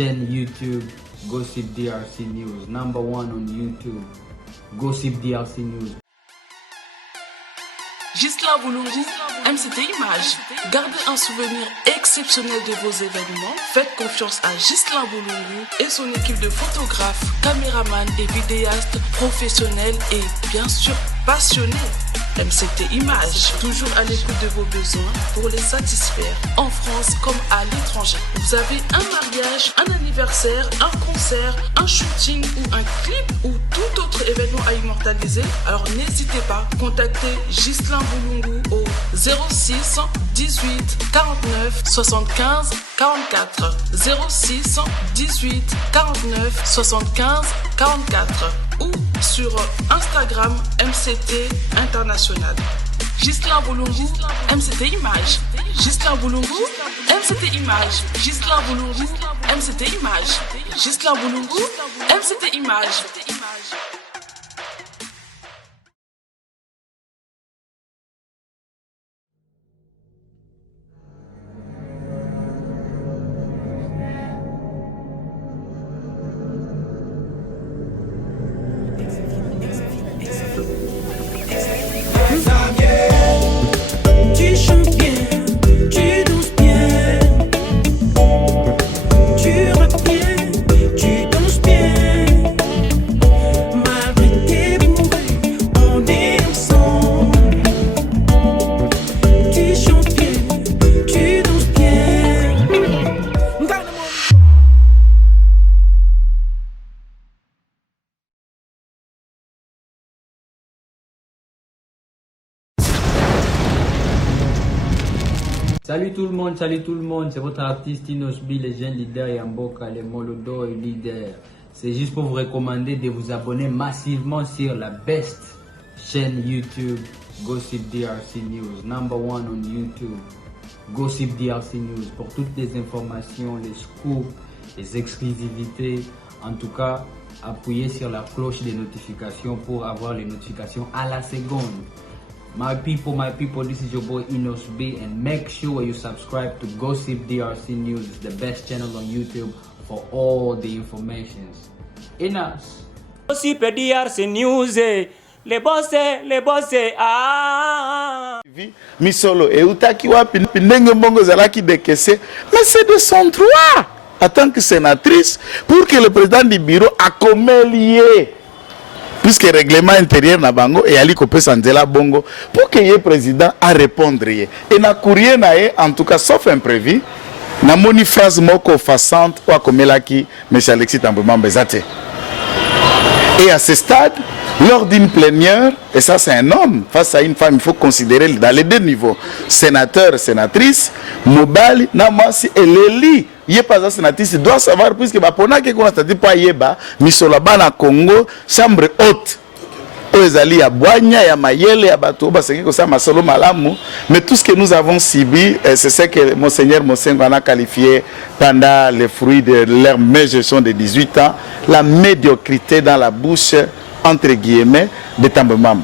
chaîne YouTube Gossip DRC News, number one on YouTube, Gossip DRC News. Ghislain Boulungu, MCT Images. Gardez un souvenir exceptionnel de vos événements. Faites confiance à Ghislain Boulungu et son équipe de photographes, caméramans et vidéastes professionnels et bien sûr passionnés. MCT Images, toujours à l'écoute de vos besoins pour les satisfaire, en France comme à l'étranger. Vous avez un mariage, un anniversaire, un concert, un shooting ou un clip ou tout autre événement à immortaliser, alors n'hésitez pas, contactez Ghislain Boulungu au 06 18 49 75 44 06 18 49 75 44 ou sur Instagram MCT International. Ghislain Boulungu, MCT Images. Ghislain Boulungu, MCT Images. Ghislain Boulungu, MCT Images. Ghislain Boulungu, MCT Images. Tu chantes bien, tu danses bien, tu rappes bien, tu danses bien. Malgré tes bourrées, on est ensemble. Tu chantes bien, tu danses bien. Salut tout le monde, c'est votre artiste Inosbi, les jeunes leaders Yamboka, les Molodo et leaders. C'est juste pour vous recommander de vous abonner massivement sur la best chaîne YouTube Gossip DRC News, number one on YouTube, Gossip DRC News, pour toutes les informations, les scoops, les exclusivités. En tout cas, appuyez sur la cloche des notifications pour avoir les notifications à la seconde. My people, this is your boy Inos B, and make sure you subscribe to Gossip DRC News. It's the best channel on YouTube for all the informations. Inos. Gossip DRC News, les boss, ah. Misolo, et utaki wapi ndenge mbongo zalaki dekese, mais c'est de son droit, en tant que sénatrice, pour que le président du bureau accommelier. Puisque le règlement intérieur na bango et ali kopé sanzela bongo pour que le président a répondre et na courrier na en tout cas sauf imprévu na moni phrase moko façante ou akomelaki monsieur Alexis Tambouman Bezate. Et à ce stade, lors d'une plénière, et ça c'est un homme face à une femme, il faut considérer dans les deux niveaux, sénateur, sénatrice, mobile, namasi et l'éli. Yé pas un sénatrice, doit savoir puisque pendant que on a dit pas yéba, misolaba na Congo, chambre haute. Ezali ya Boigna, ya Mayele, ya Bato, c'est que ça masolo malamu, mais tout ce que nous avons subi, c'est ce que Monseigneur Mosengo a qualifié pendant les fruits de leur gestion de 18 ans, la médiocrité dans la bouche, entre guillemets, de Tambouman.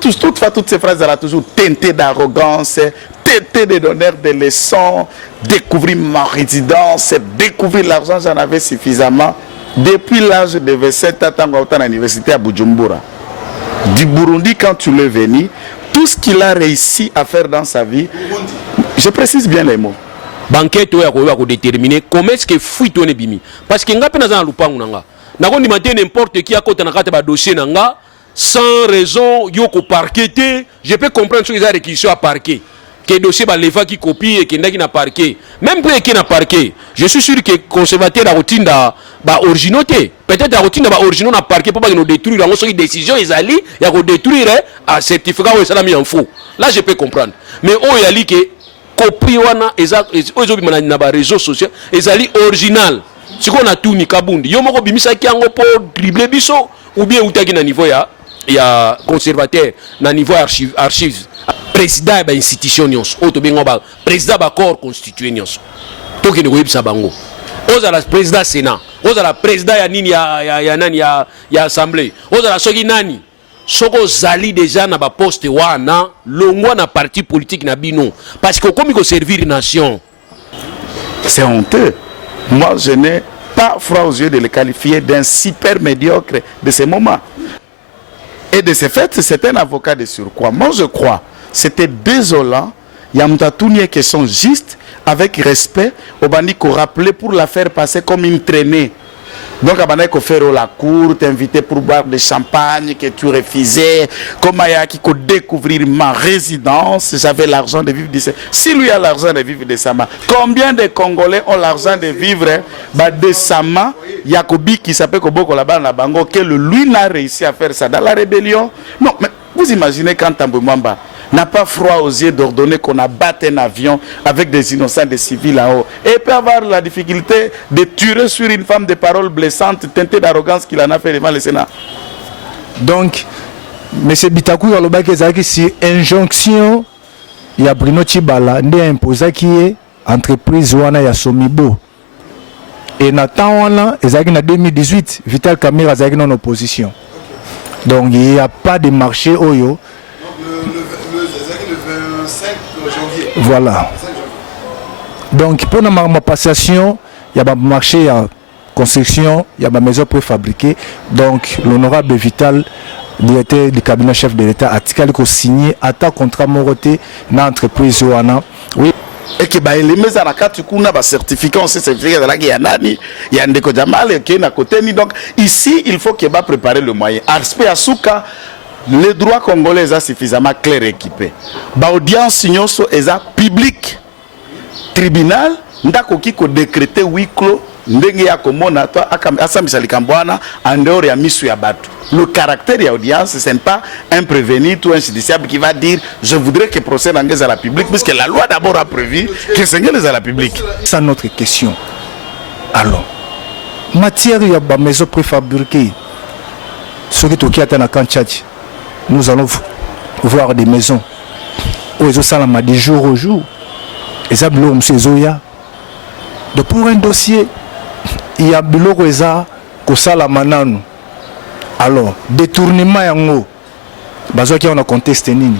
Toutefois, toutes ces phrases, elle a toujours teinté d'arrogance, teinté de donner des leçons, découvrir ma résidence, découvrir l'argent, j'en avais suffisamment. Depuis l'âge de 27 ans, quand à l'université à Bujumbura, du Burundi, quand tu l'es venu, tout ce qu'il a réussi à faire dans sa vie, je précise bien les mots. Banquette ou déterminer comment est-ce que fuit ton bimi parce que nga pena za lupangu nanga nako ndimate n'importe qui a côté na kata ba dossier nanga sans raison yoko parqueté je peux comprendre ce qu'ils a réquisition à parquer que dossier ba leva qui copie et que ndaki na parquet même pour qui na parquet je suis sûr que conservateur la routine da ba originauté peut-être la routine ba originaux na parquet pour pas nous détruire en sorte décision ezali ya ko détruire à certificat ou ça mis en faux là je peux comprendre mais o yali que copie wana ezobi na ba réseaux sociaux ezali original siko na tout mikabundi yo moko bimisa kiango po dribbler biso ou bien utaki na niveau ya conservateur na niveau archives président ba institution nyonso oto bengo ba président ba corps constitué nyonso to ke ne koyebisa bango ozala président sénat ozala président ya nini ya nani ya assemblée ozala soki nani soko zali déjà na ba poste wana longwa na parti politique na bino parce que comme il servir nation c'est honteux Moi, je n'ai pas froid aux yeux de le qualifier d'un super médiocre de ces moments. Et de ce fait, c'est un avocat de surcroît. Moi, je crois, c'était désolant. Il y a une question juste, avec respect, au bandit qu'on rappelait pour la faire passer comme une traînée. Donc, il faut faire la cour, t'inviter pour boire des champagne que tu refusais. Comme il y a qui découvrir ma résidence, j'avais l'argent de vivre de ça. Si lui a l'argent de vivre décemment, combien de Congolais ont l'argent de vivre décemment? Yacobi qui s'appelle Koboko là-bas na Bango, que lui n'a réussi à faire ça dans la rébellion. Non, mais vous imaginez quand Tambwe Mwamba n'a pas froid aux yeux d'ordonner qu'on abatte un avion avec des innocents, des civils là-haut. Et peut avoir la difficulté de tuer sur une femme de paroles blessantes, teintées d'arrogance qu'il en a fait devant le Sénat. Donc, M. Bitakou, si injonction, il y a Bruno Tchibala, il y a imposé qui est entreprise wana ya Somibo. Et Nathan wana, il y a 2018, Vital Kamira est en opposition. Donc, il n'y a pas de marché Oyo. Voilà. Donc, pour ma passation, il y a un marché à construction, il y a une maison préfabriquée. Donc, l'honorable Vital, directeur du cabinet chef de l'État, a signé un contrat moroté dans l'entreprise Ouana. Oui. Et que les maisons à quatre kuna ba certificat, on sait certificat de la Guyanani, il y a un déco Jamal qui est à côté. Donc, ici, il faut qu'il va préparer le moyen. Aspect Asuka. Les droits congolais sont suffisamment clairs et équipés. L'audience signoso est public. Tribunal, ndakoki ko décréter huis clos, ndenge ya komona to asambisa likambwana en dehors ya misu ya batu. Le caractère de l'audience, ce n'est pas un prévenu ou un judiciable qui va dire je voudrais que procès n'engage à la publique, puisque la loi d'abord a prévu que c'est à la publique. C'est notre question. Alors, matière ya ba maison préfabriquée, ce qui est au na Kanchati. Nous allons voir des maisons où ils ont de jour au jour. Et ça, donc pour un dossier, il y a biloko eza ko sala mananu. Alors, détournement yango. Bazo ki on a contesté nini.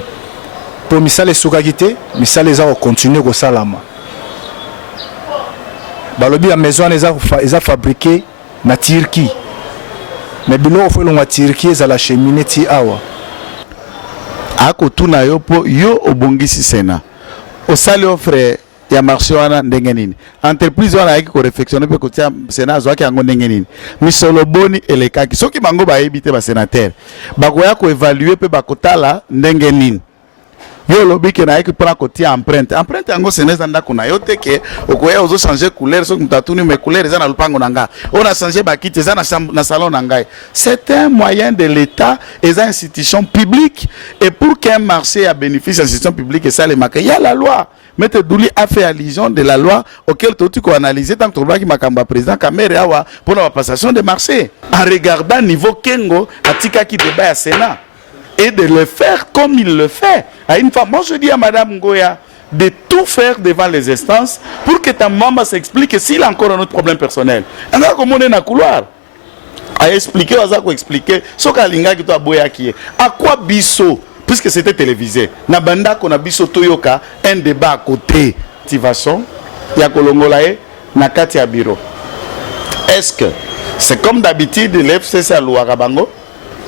Pour misale soka kité, misale za continuer ko salama. Balobi la maison eza fabriqué na Turquie. Mais biloko faut longa Turquie za la cheminée ti awa. Ako tuna yo po yo obongisi Sénat. Au sali offre ya marché wana ndenge nini. Entreprise wana yaki ko réflexionner pe ko tia Sénat zo ki yango ndenge nini. Misolo boni elekaki. Soki bango ba ebité ba sénateur. Bakoya ko évaluer pe bakotala ndenge nini. Yo lobi ke na yaki prend côté empreinte. Empreinte yango Sénat zanda kuna yo te ke okoya ozo changer couleur soki mutatuni me couleur za na lupango nanga. On a changé bakiti za na salon nanga. C'est un moyen de l'État et des institutions publiques et pour qu'un marché a bénéfice d'institutions publiques et ça les marque. Il y a la loi. Maître Douli a fait allusion de la loi auquel tu as analysé tant que tu as président Kamere Awa pour la passation des marchés. En regardant niveau Kengo, Atika qui débat à Sénat. Et de le faire comme il le fait. À une femme, moi je dis à Madame Ngoya de tout faire devant les instances pour que ta maman s'explique s'il a encore un autre problème personnel. On a comme on est dans le couloir. À expliquer, on a expliquer ce qu'Alinga qui doit boire qui est. À quoi biso, puisque c'était télévisé. Na banda qu'on a biso Toyoka, un débat à côté. Motivation, il y a Kolongolae, na Katia Biro. Est-ce que c'est comme d'habitude l'FCC à Louarabango?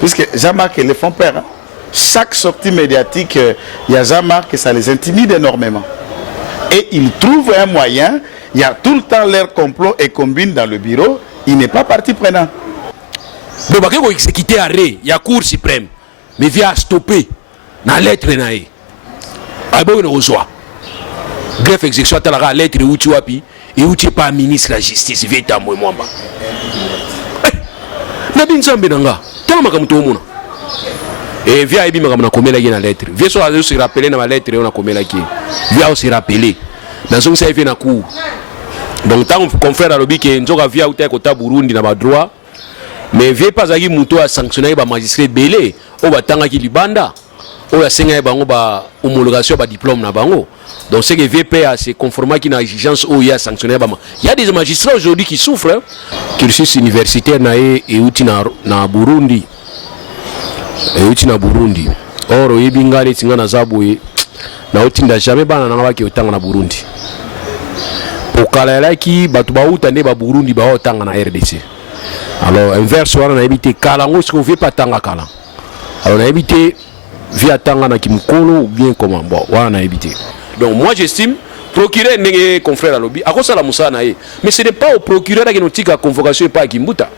Puisque Jean-Marc les font peur. Hein? Chaque sortie médiatique, il y a Jean-Marc que ça les intimide énormément. Et ils trouvent un moyen, il y a tout le temps leur complot et combine dans le bureau, il n'est pas parti prenant. Donc, il faut exécuter arrêt, il y a Cour suprême, mais via stopper, dans la lettre, il y a reçoit. Greffe exécution, il y a la lettre, et il n'y a pas ministre de la justice, il y a un moi. Et via ebi makamuna komela ki na lettre. Via so azo se rappeler na ma lettre on a komela ki. Via o se rappeler. Na so ça fait na cour. Donc tant confrère alobi ke nzoka via uta ko ta Burundi na ba droit. Mais via pas aki muto a sanctionner ba magistrat belé o batanga ki libanda. O ya senga bango ba homologation ba diplôme na bango. Donc c'est que VPA se conformer qui na exigence o ya sanctionner ba. Il y a des magistrats aujourd'hui qui souffrent. Hein? Cursus universitaire na e uti na Burundi. Et na Burundi. Or yebingale tinga na zabwe na utinda jamais bana na baki utanga na Burundi. okalalaki bato bauta nde baburundi baotanga na RDC. Alors inverse wana na éviter kala ngo ce qu'on veut pas tanga kala. Alors na éviter via tanga na kimukolo ou bien comment bon wana na éviter. Donc moi j'estime procureur n'est confrère à lobby à cause de la moussa nae, mais ce n'est pas au procureur qui nous tique à convocation et pas à Kimbuta.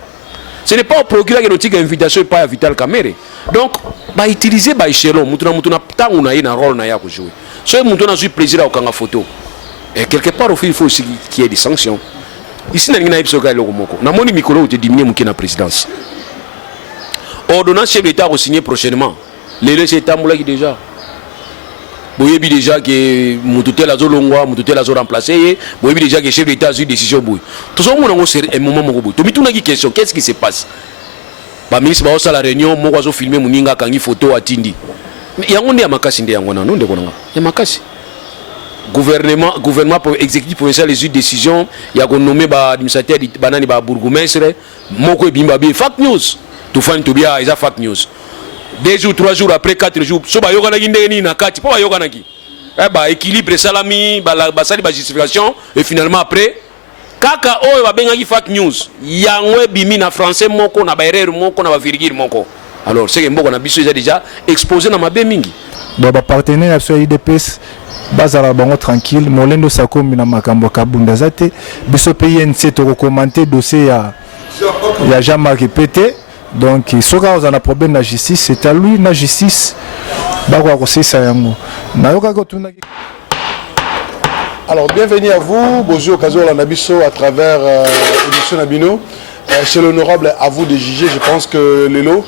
Ce n'est pas au procureur qui nous tique à invitation et pas à Vital Kamere. Donc bah utiliser bah échelon mutuna tangu na na rôle na ya ko jouer. So mutuna jouer plaisir au kanga photo. Et quelque part il faut aussi qu'il y ait des sanctions. Ici na ngina ipsoka loko moko. Na moni mikolo te diminuer mukina présidence. Ordonnance chef d'État va signer prochainement. Les c'est tamboula qui déjà. Boyebi déjà que mututel azo longwa, mututel azo remplacé, boyebi déjà que chef d'État a eu décision boy. Tout ça mon c'est un moment moko boy. To mituna ki question, qu'est-ce qui se passe? Ba ministre ba osala réunion, moko azo filmer muninga kangi photo atindi. Mais yango ndi amakasi ndi yango na nonde konanga. Ya makasi. Gouvernement pour exécutif provincial les décisions, il y a nommé ba administrateur banani ba bourgmestre, moko bimba bi fake news. Tout fan to bia isa fake news. 2 jours, 3 jours après 4 jours, so ba yoga na ngindeni na kati, po ba yoga na ki. Ba équilibre salami, ba sali ba justification et finalement après kaka oyo ba benga ki fake news. Yangwe bimi na français moko na ba erreur moko na ba virgule moko. Alors c'est que mboko na biso déjà exposé na mabe mingi. Ba partenaire sur IDPS bazala bango tranquille, molendo sakombi na makambo kabunda zate, biso PNC to commenter dossier ya Jean-Marc Pété. Donc, si on a un problème de la justice, c'est à lui la justice. Alors, bienvenue à vous. Bonjour, Kazo Lanabiso, à travers l'émission Nabino. Chez l'honorable, à vous de juger. Je pense que Lelo,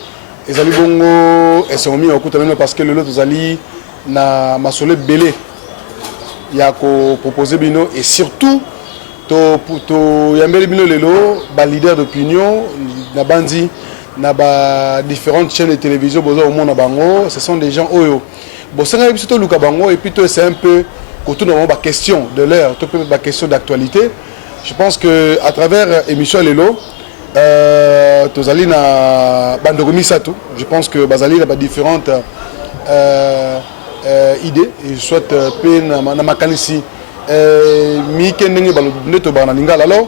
les Ali Bongo, elles sont mis en coup parce que Lelo, les Ali, na Masole Belé, il y a proposé Bino et surtout, Yambeli Bino Lelo, leader d'opinion, na Bandi. Na ba différentes chaînes de télévision bozo au monde na bango, ce sont des gens oyo. Bon c'est plutôt Luka bango et puis c'est un peu autour de ma question de l'heure, tout peu ma question d'actualité. Je pense que à travers émission Lelo tozali na bandogomi sato. Je pense que bazali na différentes idées et soit peine na makanisi mi kendenge balo neto bana lingala alors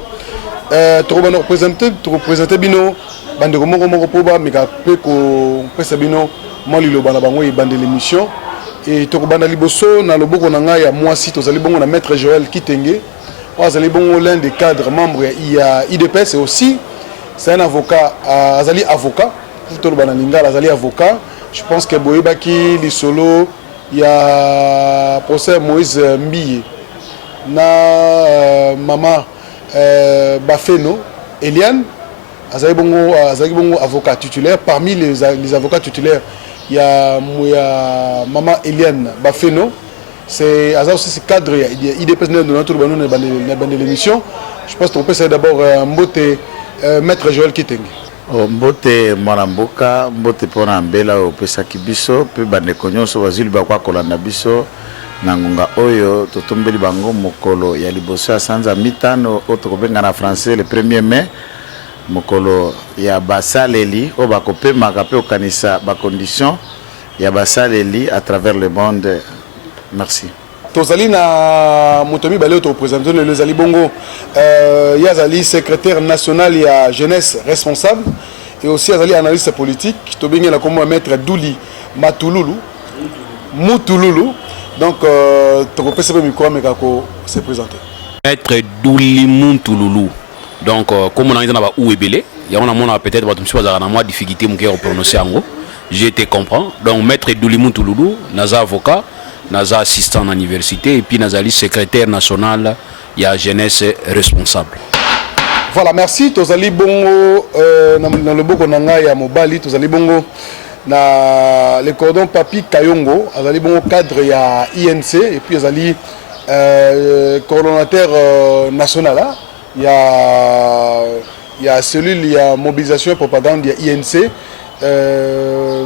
to bana représenter bino bande moko poba meka pe ko pesa bino molilo bana bango e bande l'émission et to banda liboso na loboko na nga ya mwasi tozali bongo na maître Joël Kitenge azali bongo l'un des cadres membres ya IDPS et aussi c'est un avocat azali avocat to bana lingala azali avocat. Je pense que boyebaki li solo ya procès Moïse Mbiye na maman Bafeno Eliane Azali bongo avocat titulaire. Parmi les avocats titulaires, il y a maman Eliane Bafeno. C'est aussi ce cadre, il y a IDPS de notre de l'émission. Je pense qu'on peut essayer d'abord Mbote maître Joël Kitenge. Mbote Mwaramboka, Mbote Pona Mbela au Pesaki Biso, pe bande konyoso wazili bakwa kolanda biso. Nangunga oyo totombeli bango mokolo ya liboso ya sanza mitano otokobenga na français le 1er mai. Mokolo ya basaleli o bakopema kape okanisa ba condition ya basaleli à travers le monde. Merci. Tozali na Motomi Balé to présenté le Zali Bongo yazali secrétaire national ya jeunesse responsable et aussi yazali analyste politique to bengi la comme maître Douli Matululu Mutululu. Donc to kopesa pe micro mais kako se présenter. Maître Douli Mutululu. Donc, comme on a dit dans la Ouébélé, il y a peut-être une difficulté à prononcer en gros. Je te comprends. Donc, maître Doulimou Touloulou, Naza avocat, Naza assistant en université et puis Naza secrétaire national, il y a jeunesse responsable. Voilà, merci. Tozali Bongo, dans le beau konanga, il y a Mobali, Tozali Bongo, dans le cordon Papi Kayongo, Tozali Bongo cadre, il y a INC et puis Tozali coordonnateur national. Il y a cellule, il y a mobilisation et propagande, il y a INC,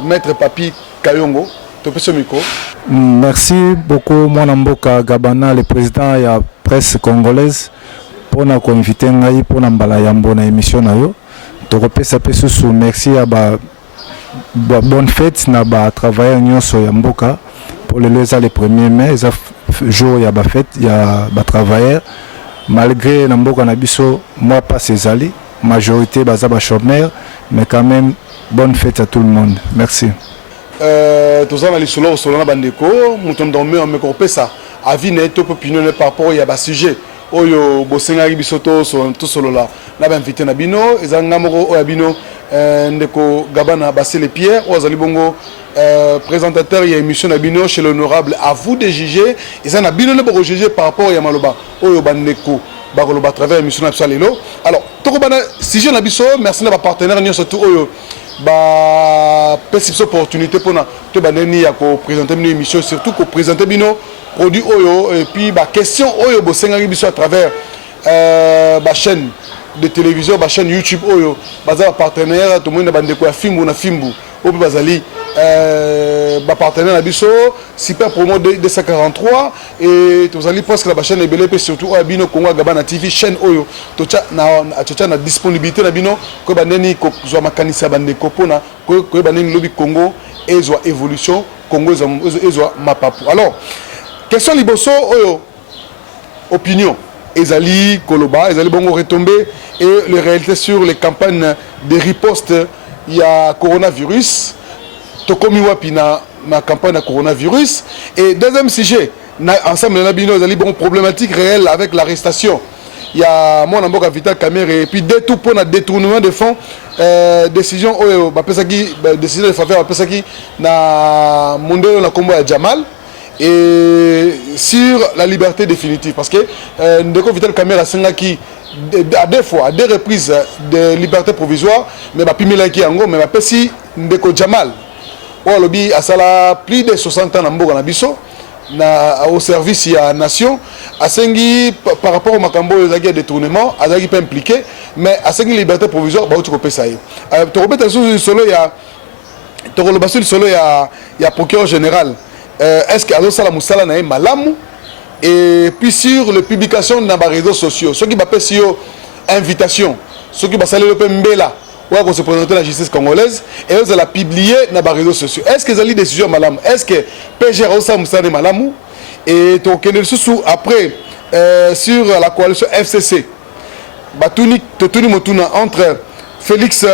maître Papi Kayongo, tu peux ce micro. Merci beaucoup, Mwanamboka Gabana, le président de la presse congolaise, pour nous inviter pour nous faire une émission. Merci à bonne fête à travailler à Mboka pour le 1er mai, jour il y a fête, il y a travailleurs. malgré na mboka na biso moi pas ezali majorité baza ba chômeur mais quand même bonne fête à tout le monde. Merci. Tozana li solo na bandeko mutom domé on me kopesa avis na to opinion par rapport ya ba sujet oyo bosengaki biso to solo la na ba invité na bino ezanga moko oya bino ndeko Gabana Basile Pierre ozali bongo présentateur ya émission na bino chez l'honorable à vous de juger ezana bino ne boko juger par rapport ya maloba oyo bandeko bakoloba à travers émission na lelo. Alors toko bana sujet na biso merci na ba partenaire nyo surtout oyo ba perception opportunité pour na to baneni ya ko présenter une émission surtout ko présenter bino produit oyo et puis ba question oyo bo sengaki biso à travers ba chaîne de télévision ba chaîne YouTube oyo baza partenaire to monde bandeko ya Fimbu na Fimbu obi bazali ba partenaire na biso super promo 243 et tozali presque la chaîne ebele surtout oyo bino Congo Gabana TV chaîne oyo tocha na disponibilité na bino ko baneni ko zwa makanisa bandeko pona ko baneni lobi Congo ezwa évolution Congo ezwa mapapu. Alors question liboso oyo opinion ezali koloba ezali bongo retomber et les réalités sur les campagnes de riposte il y a coronavirus tokomi wapi na campagne de coronavirus. Et deuxième sujet ensemble na bino ezali bon problématique réelle avec l'arrestation il y a mon amboka Vital Kamerhe et puis tout pour na détournement de fonds décision oyo ba pesaki décision de faveur ba pesaki na mondelo na kombo ya Jamal et sur la liberté définitive parce que ndeko Vital Kamerhe asengaki à deux fois à deux reprises de liberté provisoire mais ba pimelaki yango mais ba pesi ndeko Jamal o lobi asala plus de 60 ans na mboka na biso na au service ya nation asengi par rapport au makambo ezaki détournement azaki pas impliqué mais asengi liberté provisoire ba uti ko pesa ye to robeta solo ya to lo basul solo ya procureur général est-ce que azo sala musala na malamu et puis sur les publications dans les réseaux sociaux ceux qui ba pesi yo invitation ceux qui ba salé pe mbela ou qu'on se présenter la justice congolaise et eux la publier dans les réseaux sociaux. Est-ce que les décisions malamu? Est-ce que PG Rosa Moussa malamu? Et donc après sur la coalition FCC, Batuni Totuni Motuna entre Félix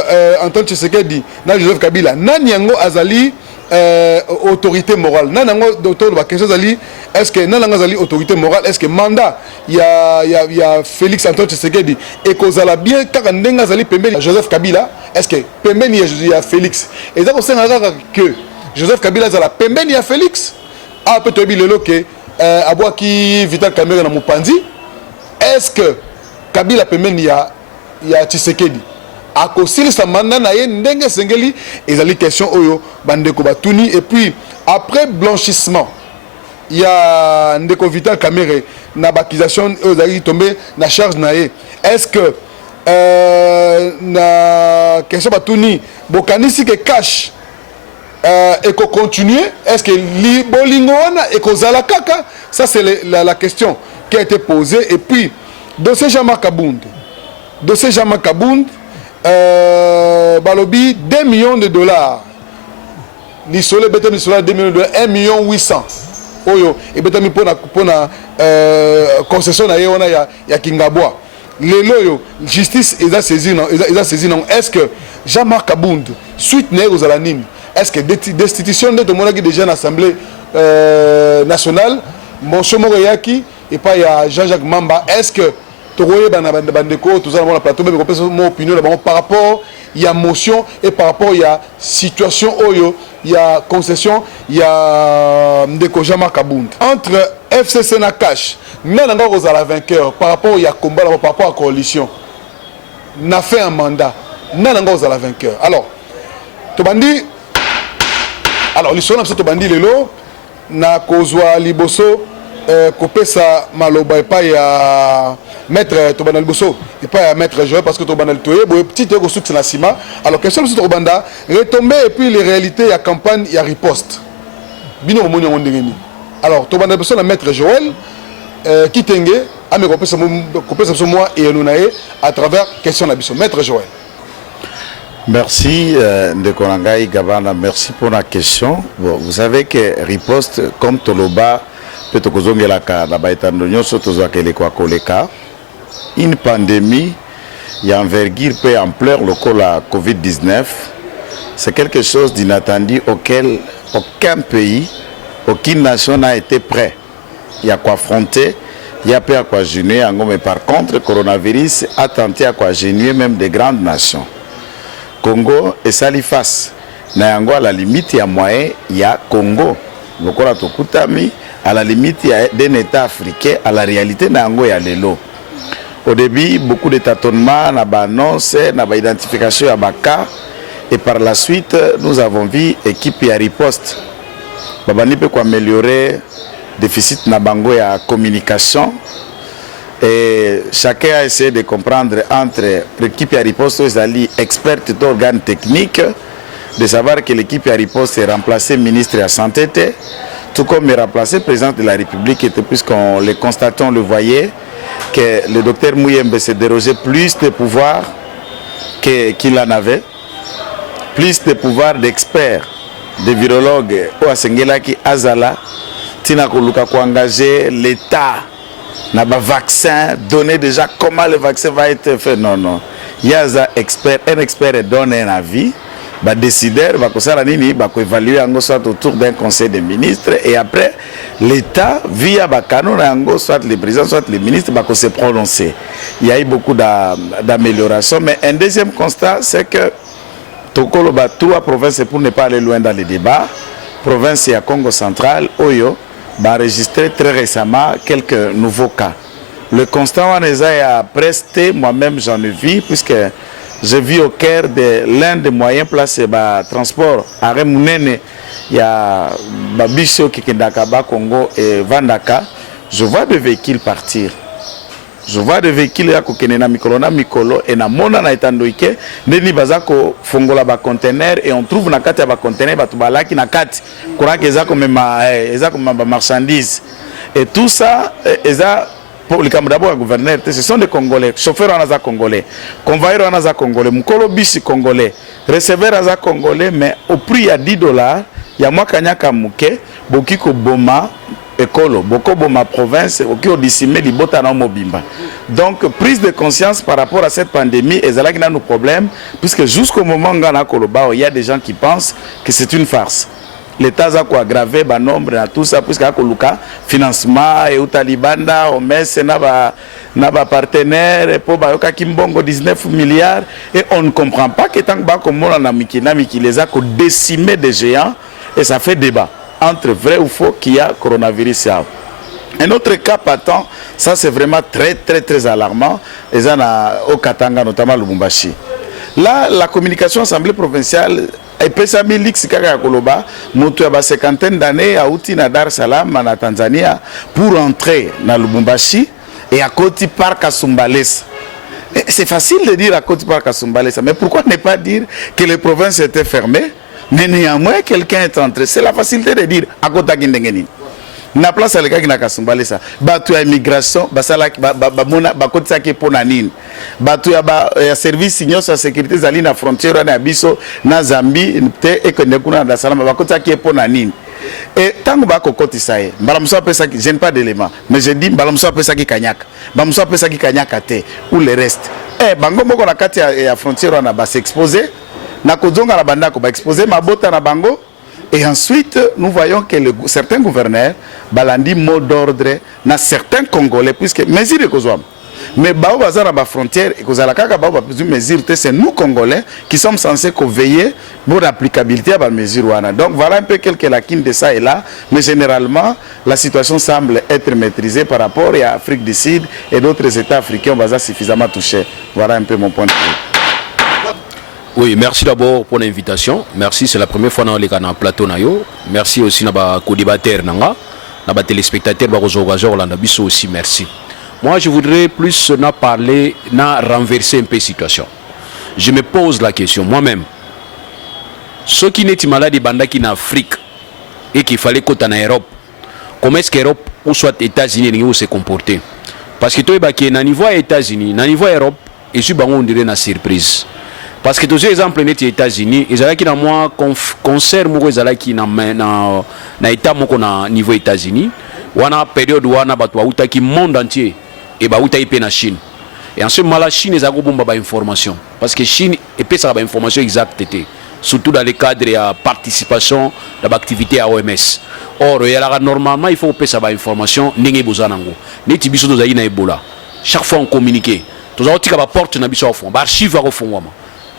Antoine Tshisekedi et Joseph Kabila, Nanyango Azali autorité morale. Nanyango d'autres la question Azali est-ce que Nanyango Azali autorité morale? Est-ce que mandat il y a Félix Antoine Tshisekedi et Kozala bien car Nanyango Azali pembe Joseph Kabila? Est-ce que pembe il y a Félix? Et ça c'est que Joseph Kabila Azala pembe il y a Félix? Ah peut-être bilelo que Abouaki Vital Kamerhe na Mupanzi. Est-ce que Kabila pembe il y a Tshisekedi? A cause sa mandat na ye ndenge sengeli ezali question oyo bandeko batuni et puis après blanchissement il y a ndeko Vital Kamerhe na accusation ezali tombé na charge na ye. Est-ce que na question batuni bokanisi que cash et qu'on continue? Est-ce que li bolingo wana et kozala kaka? Ça c'est la question qui a été posée. Et puis dossier Jean-Marc Abound balobi 2 millions de dollars lisole beta lisole 2 millions de dollars 1 million 800 oyo et beta mi pona concession na ye wana ya Kingabwa lelo yo justice eza saisi non est-ce que Jean-Marc Abound suite ne aux alanines est-ce que destitution de mona qui déjà en assemblée nationale mon chomo yaki et pas ya Jean-Jacques Mamba est-ce que Togoye bandeko tout ça dans la plateau mais mon opinion par rapport il y a motion et par rapport il y a situation oyo il y a concession il y a ndeko Jean-Marc Abound entre FCC na cash nanga kozala vainqueur par rapport il y a combat par rapport à coalition n'a fait un mandat nanga kozala vainqueur alors tobandi alors l'histoire na tobandi lelo na kozwa liboso kopesa maloba epa ya maître Tobanda Liboso et pas à maître Joël parce que Tobanda le toye boy petit ego soutien na sima alors question sur Tobanda retomber et puis les réalités il y a campagne il y a riposte bino moni ngondengeni alors Tobanda Liboso na maître Joël qui tenge a me kopesa moi et Nunae à travers question na biso maître Joël. Merci Ndekonangai Gabana, merci pour la question. Bon, vous savez que riposte comme Toloba peut kozongelaka na baitando nyonso tozwakele kwa koleka une pandémie, il y a envergure peu ampleur, le cas la COVID-19. C'est quelque chose d'inattendu auquel aucun pays, aucune nation n'a été prêt. Il y a quoi affronter, il y a peu à quoi genuer. Mais par contre, le coronavirus a tenté à quoi genuer même des grandes nations. Congo et Salifas. Nayango à la limite, il y a moyen, il y a Congo. À la limite, il y a d'un État africain. À la réalité, Nayango il y a l'élo. Au début, beaucoup de tâtonnements, d'annonces, d'identification à Baka. Et par la suite, nous avons vu l'équipe à riposte. Babani peut améliorer le déficit nabango et la communication. Et chacun a essayé de comprendre entre l'équipe à riposte et les experts d'organes techniques, de savoir que l'équipe à riposte est remplacée ministre de la Santé, tout comme est remplacé président de la République, puisqu'on le constatait, on le voyait, que le docteur Mouyembe s'est dérogé plus de pouvoir qu'il en avait, plus de pouvoir d'experts, de virologues, ou à qui Azala, Tina Koluka ko engager l'État. Na ba vaccin, donner déjà comment le vaccin va être fait. Non, non. Il y a un expert donne un avis, va décider, va évaluer soit autour d'un conseil des ministres et après l'État, via canon, soit le président, soit le ministre, va se prononcer. Il y a eu beaucoup d'améliorations, mais un deuxième constat, c'est que Tokolo Batua, province, pour ne pas aller loin dans les débats, province à Congo central, Oyo, va enregistrer très récemment quelques nouveaux cas. Le constat a presté, moi-même j'en ai vu, puisque j'ai vu au cœur de l'un des moyens placés par transport à Remounene, il y a Babicho Kikendakaba, Congo et Vandaka. Je vois des véhicules partir. Je vois des véhicules à Kokenena Mikolo et na mona na etandoike ndeni bazako fongola ba conteneur et on trouve na kati ya ba conteneur batu balaki na kati kura ke ezako mema ba marchandises et tout ça eza pour le camarade d'abord gouverneur ce sont des Congolais, chauffeurs anaza congolais, convoyeurs anaza congolais, mukolo bisi congolais, receveur anaza congolais, mais au prix à $10, il y a moi kanyaka muke bokiko boma écolo, beaucoup de ma province, qui ont dissimé les botans mobimba. Donc, prise de conscience par rapport à cette pandémie, et là, il y a nos problèmes, puisque jusqu'au moment où il y a des gens qui pensent que c'est une farce. L'État a aggravé le nombre de tout ça, puisqu'il y a le financement, et au Talibanda, au MES, n'a pas partenaire, pour Kimbongo 19 milliards, et on ne comprend pas que tant que on les a décimé des géants, et ça fait débat entre vrai ou faux qu'il y a coronavirus. Un autre cas patent, ça c'est vraiment très alarmant, et ça au Katanga, notamment au Lubumbashi. Là, la communication assemblée provinciale, et Pesami Lix Koloba, monte à cinquantaine d'années à Outi na Dar Salam, en Tanzanie, pour entrer dans Lubumbashi et à Koti Park à Sumbalesa. C'est facile de dire à Koti Park à Sumbalesa, mais pourquoi ne pas dire que les provinces étaient fermées? Mais néanmoins, quelqu'un est entré. C'est la facilité de dire à Kota Gindengeni. Na place à l'écart qui n'a qu'à Sumbalesa. Batu ya immigration, bakoti saki pona nini. Batu ya service signaux sur sécurité zali na frontière na biso na Zambie te ekende kuna na salama bakoti saki pona nini. Et tant que bako koti sae, balamso pesa qui gêne pas d'éléments, mais je dis balamso pesa qui kanyaka. Balamso pesa qui kanyaka te ou le reste. Bango moko na kati ya frontière na ba s'exposer. Na kodonga la banda ko ba exposer mabota na bango. Et ensuite, nous voyons que certains gouverneurs balandi mot d'ordre dans certains Congolais, puisque mesure de Kozouam. Mais bao bazar à la frontière et Kozalaka bao plus mesure, c'est nous Congolais qui sommes censés veiller pour l'applicabilité à la mesure. Donc voilà un peu quelques lacunes de ça et là, mais généralement la situation semble être maîtrisée par rapport à l'Afrique du Sud et d'autres États africains bazar suffisamment touchés. Voilà un peu mon point de vue. Oui, merci d'abord pour l'invitation. Merci, c'est la première fois dans le plateau. Merci aussi à nos co-débatteurs, à nos téléspectateurs, à nos aussi. Merci. Moi, je voudrais plus parler, renverser un peu la situation. Je me pose la question, moi-même. Ceux qui sont malades en Afrique et qu'il fallait qu'on en Europe, comment est-ce qu'Europe ou soit États-Unis se comporter? Parce que toi, au niveau des États-Unis, au niveau de l'Europe, et je on dirait une surprise. Parce que tous les exemples des États-Unis, ils ont qui moi concert qui na état moko na niveau États-Unis, wana période wana batwa uta qui monde entier et ba uta ipe na Chine. Et en ce moment là Chine ezako bomba ba information parce que Chine epesa ba information exacte surtout dans le cadre de la participation dans l'activité à OMS. Or normalement il faut epesa ba information ndenge bozanango neti biso tozali na Ebola chaque fois on communique tozali tika ba porte na biso au fond ba archive au fond wama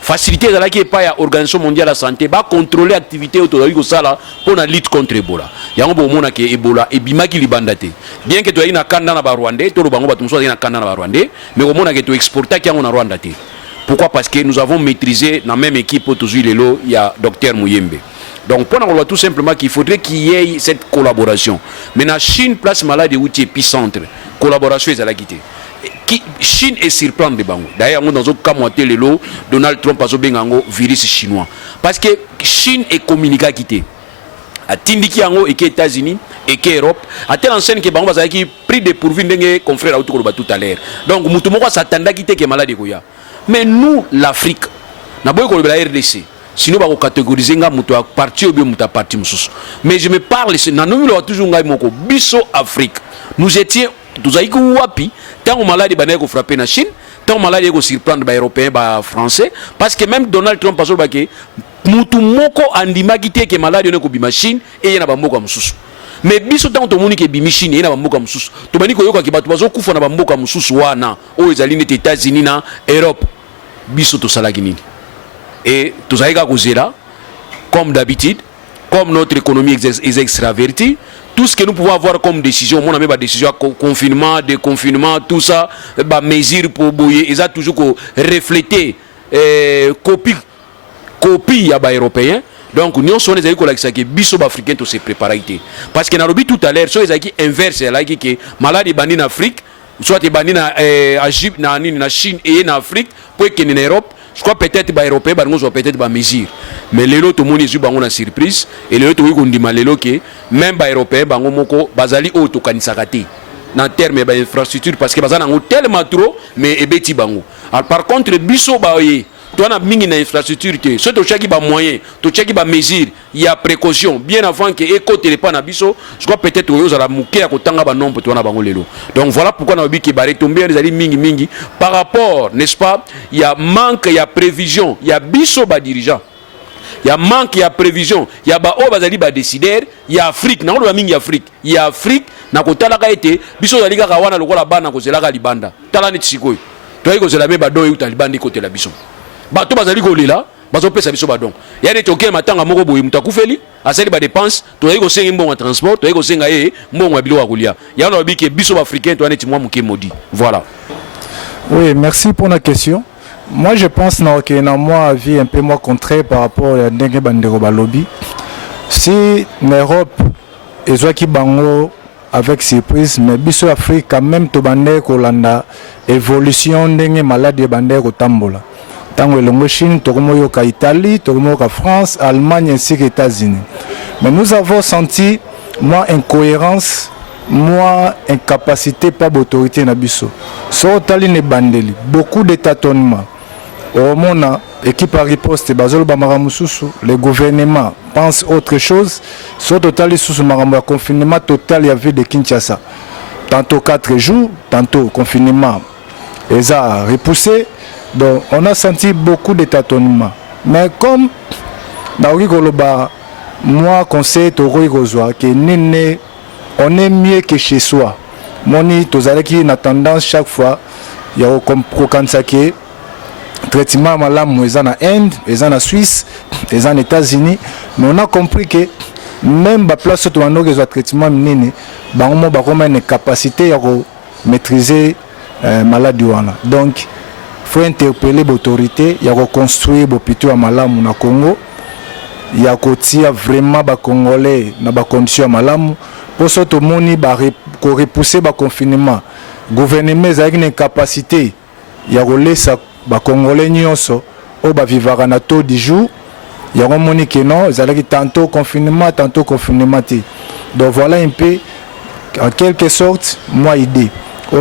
facilité dans laquelle pas ya organisation mondiale de la santé ba contrôler activité autorisée ko sala pour la lutte contre Ebola yango bo mona ke Ebola ebimaki libanda te bien que to ina kanda na ba Rwandais to bango batumso ina kanda na ba Rwandais mais au mona ke to exporter ki yango na Rwanda te. Pourquoi? Parce que nous avons maîtrisé dans la même équipe aujourd'hui lelo il y a docteur Muyembe. Donc pour nous tout simplement qu'il faudrait qu'il y ait cette collaboration. Mais la Chine place malade outil épicentre collaboration est à la quitter. Chine est surprendre de bango. D'ailleurs, dans un cas moitié lelo, Donald Trump a bengango virus chinois. Parce que Chine est communiqué à quitter. A tindiki yango et que États-Unis et que Europe. A telle enseigne que bango bazaki pris de pourvu ndenge confrère à tout à l'heure. Donc mutu moko s'attendait à quitter que malade koya. Mais nous l'Afrique, na boy ko la RDC. Sinon ba ko catégoriser nga mutu a parti ou bien mutu a parti mususu. Mais je me parle na nomilo toujours ngai moko biso Afrique. Nous étions tous aïko wapi tant malade banay ko frapper na Chine, tant malade ko surprendre ba européen ba français parce que même Donald Trump paso ba ke mutu moko andimaki te ke malade ne ko bima Chine et yana ba moko mususu. Mais biso tant to moni ke bimi Chine yana ba moko mususu. To bani ko yoka ke batu bazo kufa na ba moko mususu wana o ezali ne États-Unis na Europe. Biso to salaki nini. Et tous aïka ko zera comme d'habitude, comme notre économie est extravertie. Tout ce que nous pouvons avoir comme décision, mon ami, décision confinement, déconfinement, tout ça, mesure pour bouiller, ils ont toujours reflété copie à européen. Donc nous sommes les que biso africain to se préparer. Parce que dans le but tout à l'heure, soit les inverse là qui malade bandi en Afrique, soit les bandi na Chine et en Afrique, pour que en Europe. Je crois peut-être que les Européens vont peut-être des mesures. Mais les autres, tout le monde est une surprise. Et les autres, ils ont dit que même les Européens vont bazali auto kanisakati. Dans terme d'infrastructure, parce que bazali ont tellement trop, mais ebeti bango. Alors par contre, biso baoye, tu as une infrastructure, soit tu as des moyens, tu as des mesures, il y a précaution. Bien avant que l'éco téléphone à biso, je crois peut-être que vous allez mouquer à côté de nombre tu as bango lelo. Donc voilà pourquoi on a vu que barré tomber les ali mingi par rapport, n'est-ce pas? Il y a manque, il y a prévision, il y a biso ba dirigeant. Il y a manque, il y a prévision, il y a ba o bazali ba décideur, il y a Afrique, na on mingi Afrique. Il y a Afrique na ko talaka été, biso zali ka wana lokola bana ko zelaka libanda. Tala ni tsikoy. To ay ko zelame ba do yu talibandi côté la biso. Bato bazali ko lila bazo pesa biso ba donc ya ne toke matanga moko boye mutakufeli asali ba dépense to yiko sengi mbongo transport to yiko senga mbongo ya bilo akulia ya no biki biso africain to aneti mwa muke modi. Voilà. Oui, merci pour la question. Moi je pense que dans moi avis un peu moins contraire par rapport à ndenge bandeko balobi. Si l'Europe ezwaki bango avec surprise mais biso Afrique quand même to bande ko landa évolution ndenge malade bande ko tambola. Tango le Chine, Togomoyoka Italie, Togomoyoka France, Allemagne ainsi que États-Unis. Mais nous avons senti moins incohérence, moins incapacité, pas d'autorité nabiso. So tali ne bandeli, beaucoup de tâtonnements. Au moment équipe à riposte, bazolo bamaramususu, le gouvernement pense autre chose. So total sous marambo confinement total y avait de Kinshasa. Tantôt 4 jours, tantôt confinement. Et ça a repoussé. Donc on a senti beaucoup de tâtonnements. Mais comme moi conseil Toro Gozoa que on est mieux que chez soi. Moni tozalaki na tendance chaque fois il y a comme traitement malam ils en a Inde, ils en a Suisse, ils en États-Unis, mais on a compris que même la place où on a traitement minene, on a une capacité à maîtriser maladie. Donc il faut interpeller l'autorité, il y a reconstruire l'hôpital à Malamu na Congo, il y a vraiment les Congolais dans les conditions à Malamu pour que tout le monde repousser le confinement. Le gouvernement a une capacité, il y a laissé les Congolais qui vivent à taux du jour, il y a un que non, ils ont tantôt confinement. Donc voilà un peu, en quelque sorte, moi idée. Ça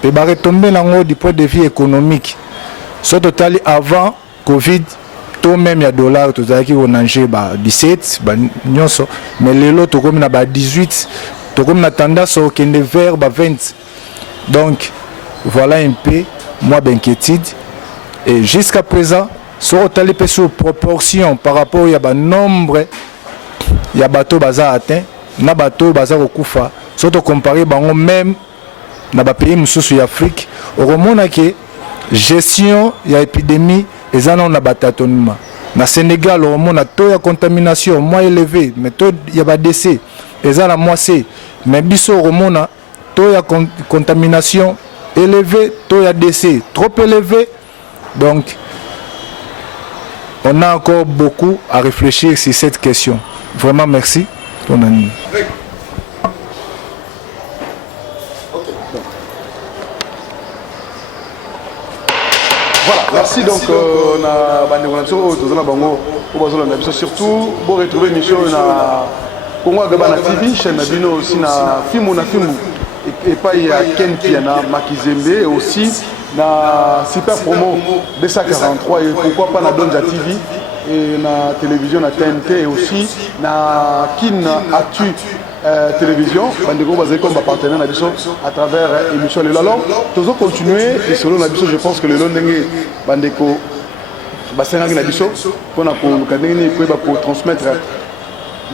peut retomber du point de vue économique. Soit total avant Covid, tout même il y a dollars, tout ça qui ont nagé 17, mais les lots comme 18, tout comme tendance au vers 20. Donc Voilà un peu moi d'inquiétude. Et jusqu'à présent, sur le sur proportion par rapport au nombre, il y a bateau bazar atteint, na bateau bazar au Koufa. Surtout comparé bango même dans les pays mususu Afrique, au remonte que gestion de l'épidémie et ça non na batatonnement. Na Sénégal, au remonte taux de contamination moins élevé, mais taux il y a des décès. Et ça la moitié. Mais biso au remonte taux de contamination élevé, taux de décès trop élevé. Donc on a encore beaucoup à réfléchir sur cette question. Vraiment merci. Ton ami. Voilà, merci. Donc, on a surtout pour retrouver l'émission na Congo Gabana TV, chaîne Nabino aussi na Fimu et pas il y a Ken Kiana Makizembe et aussi na super promo B143 et pourquoi pas na Donja TV et na télévision na TNT et aussi na Kin Actu télévision, Bandeko basé comme partenaire à travers l'émission Le Lalong. Nous allons continuer et selon la je pense que le long Bandeko bassin na biso pour transmettre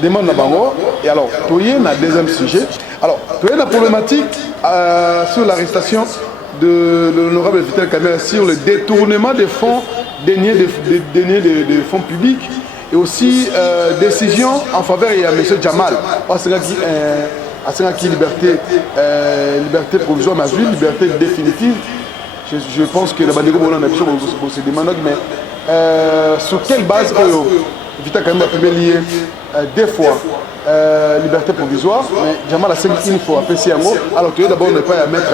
demande na bango. Et alors, toyé na deuxième sujet. Alors, toyé la problématique sur l'arrestation de l'honorable Vital Kamerhe sur le détournement des fonds déniés de fonds publics. Et aussi décision en faveur de M. Jamal. Parce qu'il liberté provisoire, mais liberté définitive. Je pense que la Bandeko se demande, mais sur quelle base Vital Kamerhe a lié deux fois liberté provisoire, mais Jamal a 5 une fois apprécié en gros. Alors tu d'abord ne pas à mettre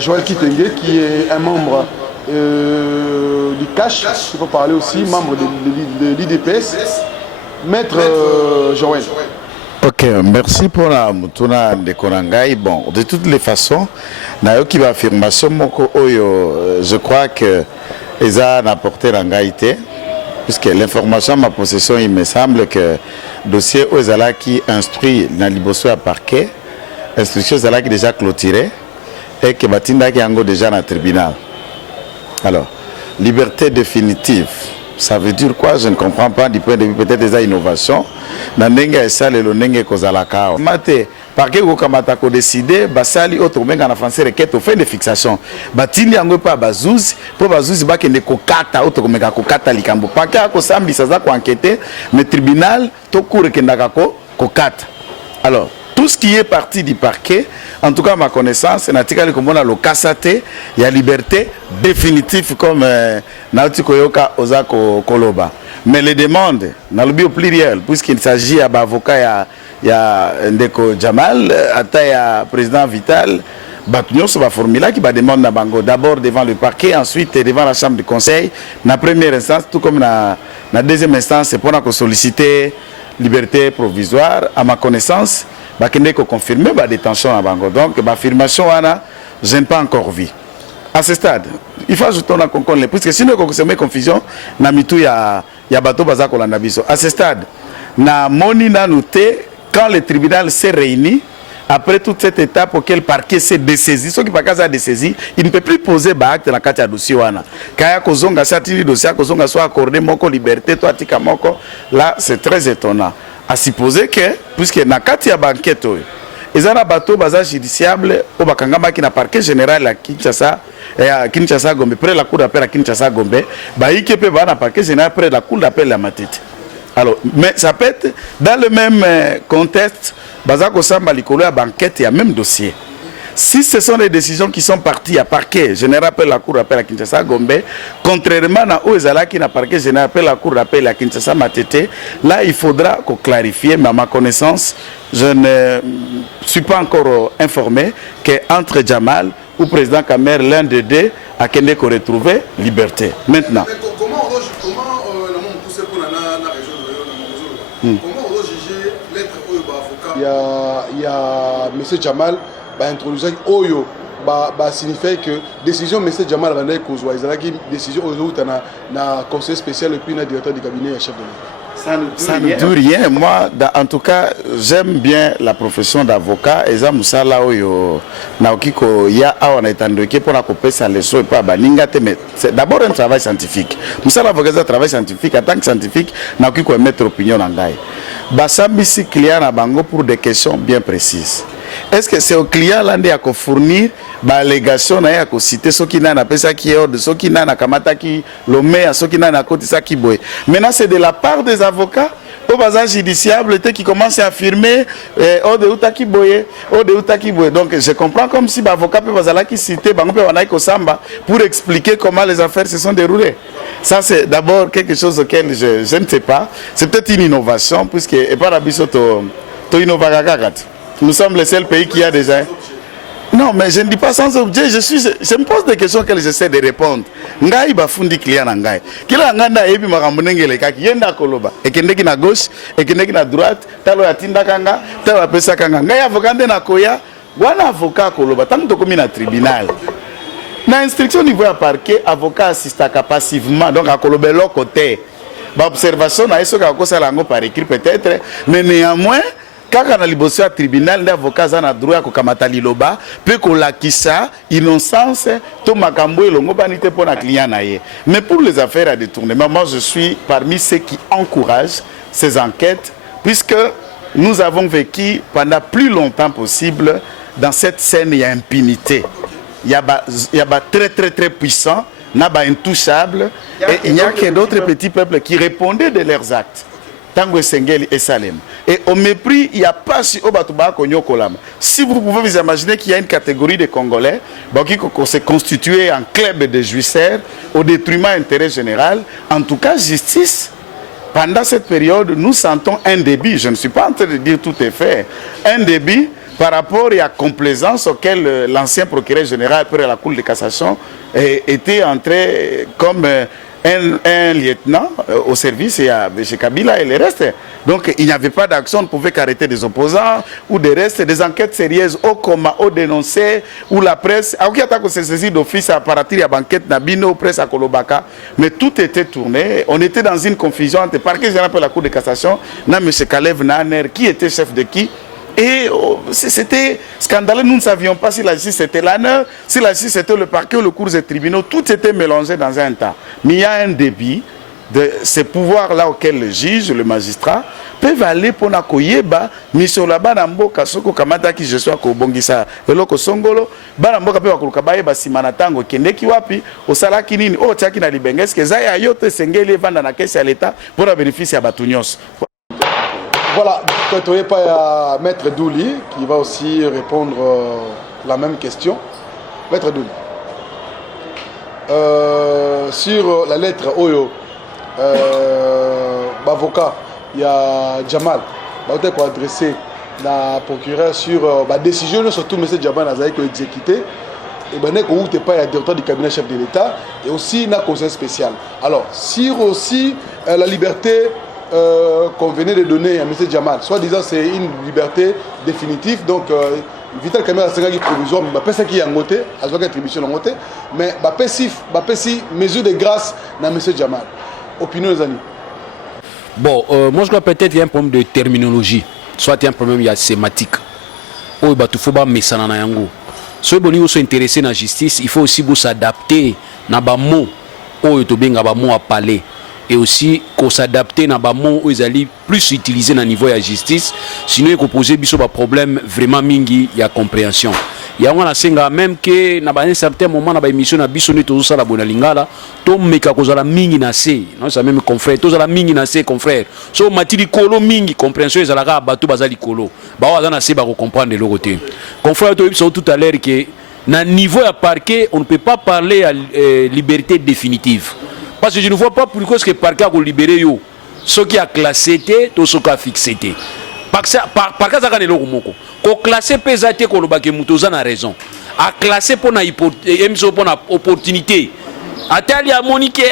Joël Kitenge qui est un membre du CACH, il faut parler aussi, membre de l'IDPS, maître Joël. Ok, merci pour la moutona de Konangai. Bon, de toutes les façons, Nayoki va affirmation, je crois que Eza n'a porté l'angaïté, puisque l'information à ma possession, il me semble que le dossier Ozala qui instruit dans l'Ibosso à parquet, instruction Ozala qui déjà clôturée, et que Batinda qui est déjà dans le tribunal. Alors, liberté définitive, ça veut dire quoi? Je ne comprends pas du point de vue peut-être des innovations. Nandenga esale le nenge kozalaka. Mate, parce que vous kamata ko décider, basali auto menga na français requête au fin de fixation. Batindi yango pa bazouzi, pour bazouzi ba kende ko kata auto menga ko kata likambo. Parce que ko sambi ça ko enquêter, mais tribunal to cour kendaka ko kata. Alors, tout ce qui est parti du parquet, en tout cas à ma connaissance, natikali komona lo kasate, il y a liberté définitive comme Nauti Koyoka Ozako Koloba. Mais les demandes, dans le bio pluriel, puisqu'il s'agit d'avocat, il y a Ndeko Jamal, il y a président Vital, Batunion va formuler qui va demander d'abord devant le parquet, ensuite devant la chambre de conseil, dans la première instance, tout comme dans la deuxième instance, c'est pour solliciter liberté provisoire. À ma connaissance, il faut confirmer la détention à Bango. Donc, l'affirmation, je n'ai pas encore vu. À ce stade, il faut ajouter un concorde, puisque sinon, il y a une confusion, il y a bateau bazako la nabiso. À ce stade, na moni na noté quand le tribunal s'est réuni après toute cette étape auquel le parquet s'est dessaisi, ce qui pas qu'à dessaisi, il ne peut plus poser acte dans la carte dossier wana. Kaya kozonga satiri dossier kozonga soit accordé moko liberté toi tika moko, là c'est très étonnant. À supposer que puisque na carte ya banquette ils ont un bateau bazar judiciable au bakangamba qui na parquet général à Kinshasa Gombe près la cour d'appel à Kinshasa Gombe, ba ikepe ba na parquet général près la cour d'appel à Matete. Alors, mais ça peut être dans le même contexte, bazako samba likolo à banquette et à même dossier. Si ce sont des décisions qui sont parties à parquet général appel la cour d'appel à Kinshasa Gombe, contrairement à Oezala qui n'a parquet général appel la cour d'appel à Kinshasa Matete, là il faudra qu'on clarifie, mais à ma connaissance, je ne suis pas encore informé qu'entre Jamal ou président Kamerhe, l'un des deux a qu'elle qu'on retrouve liberté. Maintenant. Comment on pousse pour la région de comment on doit juger l'être avocat? Il y a M. Jamal qui a introduit Oyo. Signifie que décision M. Jamal Randai Kozwa, il y a une décision au conseil spécial et puis le directeur du cabinet et chef de l'État. Ça ne dit rien. Moi, en tout cas, j'aime bien la profession d'avocat. Et ça, Moussala, c'est d'abord un travail scientifique. Moussala, avocat, c'est un travail scientifique. En tant que scientifique, on a mettre opinion en gaï. Bassambisi client à Bango pour des questions bien précises. Est-ce que c'est au client là de fournir l'allégation na ko citer ce qui n'a pas ça qui est de ce qui n'a kamata qui lomé à ce qui n'a côté ça qui boy. Maintenant c'est de la part des avocats au bazar judiciable qui commence à affirmer de utaki boye, de utaki boye. Donc je comprends comme si l'avocat peut bazala qui citer bango peut wanaiko samba pour expliquer comment les affaires se sont déroulées. Ça c'est d'abord quelque chose auquel je ne sais pas. C'est peut-être une innovation puisque et par abiso to innovagagat. Nous sommes le seul pays qui a déjà. Non, mais je ne dis pas sans objet. Je me pose des questions que j'essaie de répondre. Ngai bafundi client ngai. Kila nganda ebi makambunengele kaki yenda koloba. Ekendeki na gauche, ekendeki na droite, talo yatinda kanga, talo pesa kanga. Ngai avocat na koya, wana avocat koloba. Tant que komi na tribunal. Na instruction niveau à parquet, avocat assistaka passivement donc à koloba l'autre côté. Ba observation na eso ka kosa lango par écrit peut-être, mais néanmoins quand on a libéré tribunal, l'avocat a droit à kamata liloba, peut qu'on l'acquissa innocence, tout makambo et longo banité pour un client naïe. Mais pour les affaires à détournement, moi je suis parmi ceux qui encouragent ces enquêtes, puisque nous avons vécu pendant plus longtemps possible dans cette scène il y a impunité, il y a très puissant, il y a intouchable, et il n'y a que d'autres petits peuples qui répondaient de leurs actes. Tango Sengeli et Salem. Et au mépris, il n'y a pas si Obatuba Konyo Kolama. Si vous pouvez vous imaginer qu'il y a une catégorie de Congolais qui s'est constituée en club de jouisseurs au détriment de l'intérêt général, en tout cas, justice, pendant cette période, nous sentons un débit. Je ne suis pas en train de dire tout est fait. Un débit par rapport à la complaisance auquel l'ancien procureur général, après la Cour de cassation, était entré comme un lieutenant au service chez Kabila et les restes. Donc il n'y avait pas d'action, on ne pouvait qu'arrêter des opposants ou des restes, des enquêtes sérieuses au coma, au dénoncé, ou la presse. On s'est saisi d'office à partir de la banquette Nabino, presse à Kolobaka, mais tout était tourné. On était dans une confusion entre parquet général pour la Cour de cassation, M. Kalev Naner, qui était chef de qui. Et c'était scandaleux, nous ne savions pas si la justice était l'honneur, si la justice était le parquet ou le cours des tribunaux, tout était mélangé dans un temps. Mais il y a un débit de ces pouvoirs-là auxquels le juge, le magistrat, peuvent aller pour la koyeba, mais sur la banamboka, soko kamata qui je sois kobongisa, eloko songolo, banamboka pe wakulukabaye basimanatango kendeki wapi, osala kinini, o tiaki na libenges, que zaya yote sengeli vanda na kesi à l'État pour la bénéfice à Batunios. Voilà, il y a Maître Douli qui va aussi répondre la même question. Maître Douli, sur la lettre Oyo, l'avocat, il y a Jamal, qui a adressé la procureure sur la décision, surtout M. Jamal a été exécuté. Et bien, il y a directeur du cabinet chef de l'État et aussi un conseil spécial. Alors, sur aussi la liberté qu'on venait de donner à M. Jamal, soit disant c'est une liberté définitive, donc Vital Kamera a une provisoire, mais pas qui est en côté, à une attribution en côté, mais pas si mesure de grâce à M. Jamal. Opinion des amis. Bon, moi je crois peut-être qu'il y a un problème de terminologie, soit il y a un problème sématique. Oh, il faut pas mettre ça dans yango. Si vous êtes intéressé à la justice, il faut aussi s'adapter à des mots, à parler. Et aussi qu'on s'adapte à des mots où ils allaient plus utiliser au niveau de la justice, sinon il faut poser des problèmes vraiment mingi, il y a compréhension. Il y a même que dans un certain moment dans l'émission na biso ne tozo sala bona lingala to meka kozala mingi na se non ça même confrère to zala mingi na se confrère so matili kolo mingi compréhension ezalaka bato bazali kolo ba waza na se ba comprendre le côté confrère to biso tout à l'heure que na niveau à parquet on ne peut pas parler à liberté définitive. Parce que je ne vois pas pourquoi ce que le parquet a libéré yo. Ce qui a classé, tout ce qui a fixé. Par cas, ça a été classé pesate ko lobake mutoza na raison. A classé pour na opportunité. Atali a monique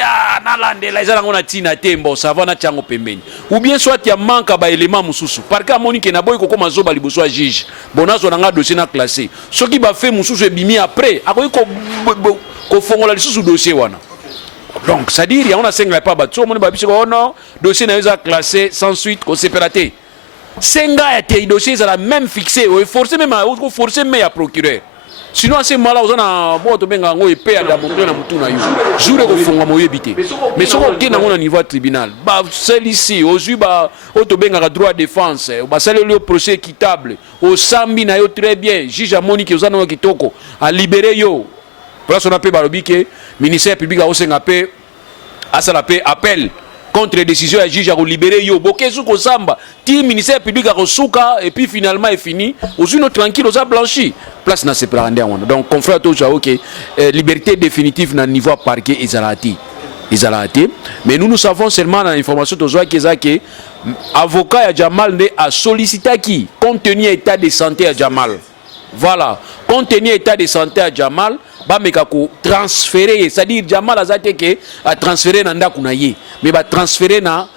na lande la ezala ngona tina tembo savana chango pembeni. Ou bien soit ya manka ba élément mususu. Parquet monique na boy ko koma zoba liboso juge. Bonazo na nga dossier na classé. Ce qui ba fait mususu ebimi après, akoyi ko fongola lisusu dossier wana. Donc, c'est-à-dire, il y a un 5 pas battu, on a non, dossier n'a classé sans suite, qu'on s'est pératé. 5 gars étaient dossiers, ça l'a même fixé, il forcé même à procureur. Sinon, à ce moment-là, on a un bon de épée à la montagne, à Moutouna. Jour de fond, à mon éviter. Mais si on est au niveau tribunal, celle ici, aux yeux, au droit de défense, au procès équitable, au Sambi, très bien, juge à Monique, aux Anoa Kitoko, à libérer yo. Place on appelle Barobique, ministère public a aussi appelé, à ça l'appel appel contre les décisions à juge à libérer yo. Boké sous Samba, ti ministère public a reçouka et puis finalement est fini. Aux une tranquille, aux a blanchi. Place n'a se prendre. Donc confrère tout ça, ok. Liberté définitive dans le niveau parquet Izalati. Mais nous savons seulement dans l'information de Zoa que avocat à Jamal a sollicité qui compte tenu état de santé à Jamal. Voilà, compte tenu état de santé à Jamal, Bamekako transférer, c'est-à-dire Jamal a transféré dans Ndakunaye, mais va transférer dans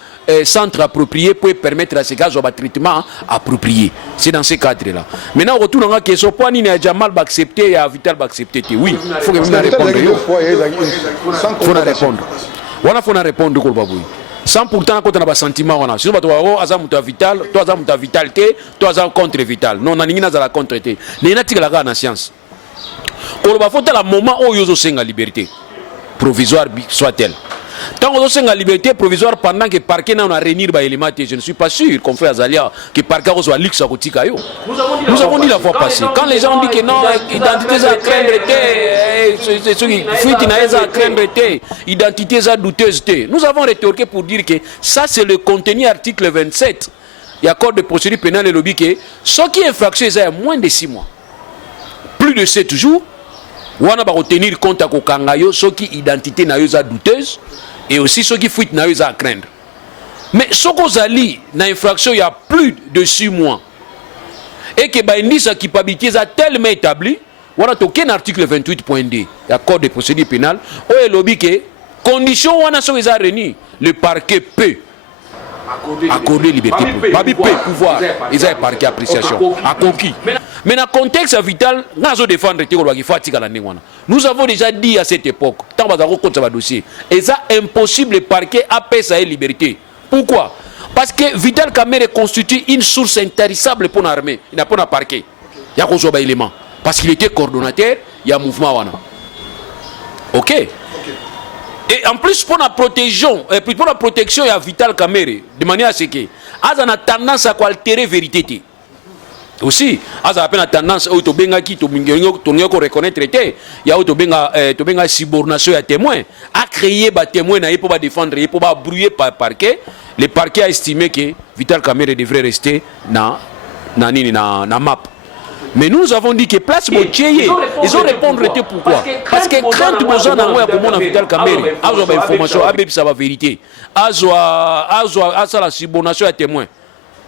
centre approprié pour permettre à ces gars un traitement approprié. C'est dans ce cadre-là. Maintenant, retour dans la question, pourquoi Jamal va accepter et Vital va accepter? Oui, il faut que vous répondre. Il faut répondre. Sans pourtant qu'on a un sentiment, on a. Sinon, tu as Vital, toi, tu as vitalité, toi, tu as contre Vital. Non, on a la contre. Il y a la science. Quand on va le moment où il y a la liberté provisoire, soit-elle. Tant qu'on a la liberté provisoire pendant que le parquet n'a pas réuni les éléments, je ne suis pas sûr qu'on fait Azalia que le parquet soit luxe à côté. Nous avons dit la fois passée. Quand les gens disent que non, identité est à craindre, identité est à douteuse. Nous avons rétorqué pour dire que ça c'est le contenu article 27. Il y a code de procédure pénale et lobby que ce qui est infraction est à moins de 6 mois. Plus de 7 jours. On va retenir compte à Kokangayo, ceux qui identité n'a pas douteuse et aussi ceux qui fuite n'a pas à craindre. Mais ce qu'on a dit dans l'infraction il y a plus de 6 mois et que l'indice de culpabilité est tellement établi, on a aucun article 28.2 il y a code de procédure pénale où il lobby que condition on a sont réunies, le parquet peut accorder liberté pouvoir ils ont parquet appréciation à conquis. Mais dans le contexte vital, nous avons déjà dit à cette époque, tant que ça dossier, et ça impossible le parquet à paix sa liberté. Pourquoi? Parce que Vital Kamerhe constitue une source intarissable pour l'armée. Il n'a pas un parquet. Il y a un élément. Parce qu'il était coordonnateur, il y a un mouvement. Ok. Et en plus, pour la protection, il y a Vital Kamerhe, de manière à ce que, on a tendance à altérer la vérité. Aussi, à la tendance au Tobenga qui reconnaître il y a Tobenga subornation à témoin, à créer des témoins pour défendre, pour brouiller par parquet. Le parquet a estimé que Vital Kamerhe devrait rester dans la map. Mais nous avons dit que place Motieye, ils ont répondu pourquoi? Parce que crainte besoin d'envoyer pour mon Vital Kamerhe, à la information, à la vérité, à la subornation à témoin.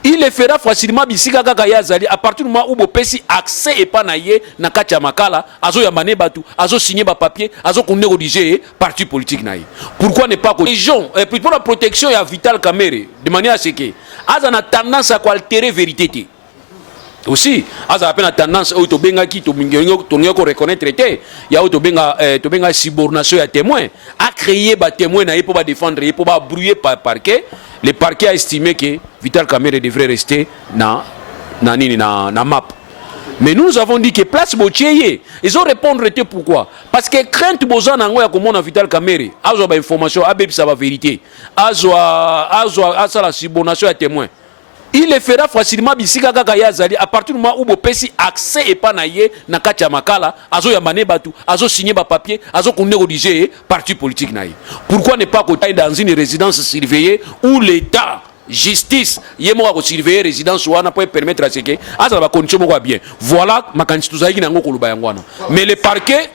Il le fera facilement à partir du moment où vous avez accès et pas naïe na katia makala azo yamane batu azo signer ba papier azo connaître rédiger parti politique naïe. Pourquoi ne pas que les gens pour la protection ya Vital Kamerhe de manière à ce que a tendance à altérer vérité. Aussi, a peine tendance au Tobenga qui to reconnaître il y a au Tobenga subornation à témoin à créer des témoins pour défendre pour brouiller par parquet. Le parquet a estimé que Vital Kamerhe devrait rester dans la map. Mais nous avons dit que place Motieye, ils ont répondu pourquoi? Parce que crainte besoin d'envoyer comme on Vital Kamerhe, à la information, à la vérité, à la subornation à témoin. Il le fera facilement à partir du moment où vous avez accès et pas naïe na katia makala azo yamane batu azo signer ba papier azo connaître rédiger parti politique naïe. Pourquoi ne pas côté dans une résidence surveillée où l'état justice yemo ko surveiller résidence wana pour permettre à ce que ça va condition mo bien. Voilà ma kandidature zaiki nango ko luba yangwana. Mais le parquet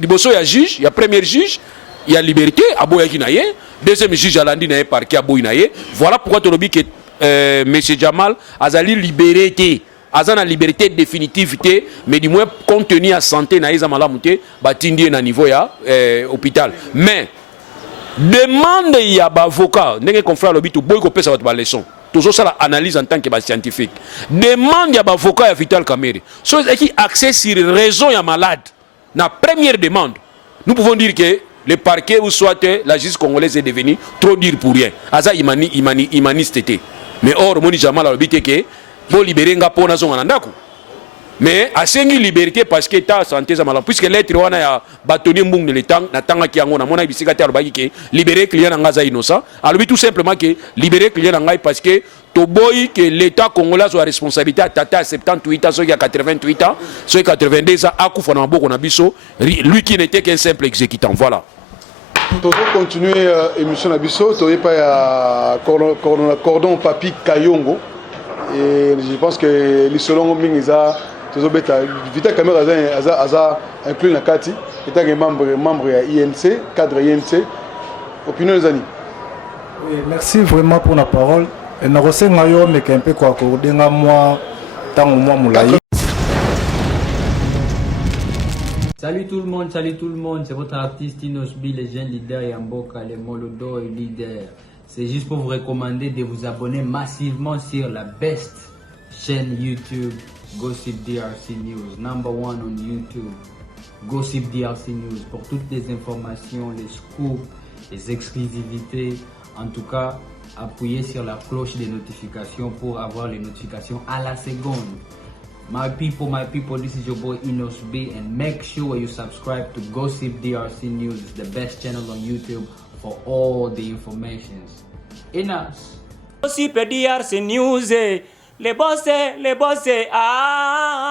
liboso ya juge, il y a premier juge, il y a liberté aboyaki naïe. Deuxième juge à l'andi n'a parquet à Boinaye. Voilà pourquoi tu as dit que M. Jamal a libéré, a la liberté définitivité, mais du moins compte tenu à santé na malamuté, batindi na niveau ya hôpital. Mais demande ya avocat, n'est-ce confrère lobby tout boy ko pesa ba leçon. Toujours ça l'analyse en tant que scientifique. Demande ya avocat ya Vital Kamerhe. So qui accès sur raison ya malade. Na première demande, nous pouvons dire que le parquet ou soit la justice congolaise est devenue trop dure pour rien. Aza humaniste. Mais or, moni jamal a l'obité que bon libérer nga pona zonga ndako. Mais à cette liberté parce que ta santé zamala puisque l'être wana ya bâtonnier mbung de l'étang na tanga ki ngona mona bisika ta lobaki ke libérer client nga za innocent. Alors tout simplement que libérer client nga parce que to boy que l'état congolais soit responsabilité à tata à 78 ans, ceux qui a 88 ans, ceux qui a 82 ans a kufa na boko na biso, lui qui n'était qu'un simple exécutant. Voilà. Pour continuer l'émission Nabiso, tu n'aurais pas cordon papi Kayongo. Et je pense que les selon Mingiza, tu as Vita Caméra a inclus la Kati, étant membre de INC, cadre INC. Opinion des amis. Oui, merci vraiment pour la parole. Et nous recevons mais un peu quoi accorder à moi, tant au moins moulaï. Salut tout le monde, c'est votre artiste Inosbi, les jeunes leaders Yamboka, les Molodo et leaders. C'est juste pour vous recommander de vous abonner massivement sur la best chaîne YouTube, Gossip DRC News, #1 on YouTube, Gossip DRC News, pour toutes les informations, les scoops, les exclusivités. En tout cas, appuyez sur la cloche des notifications pour avoir les notifications à la seconde. My people, this is your boy Inos B, and make sure you subscribe to Gossip DRC News, the best channel on YouTube for all the informations. Inos. Gossip DRC News, les boss, ah.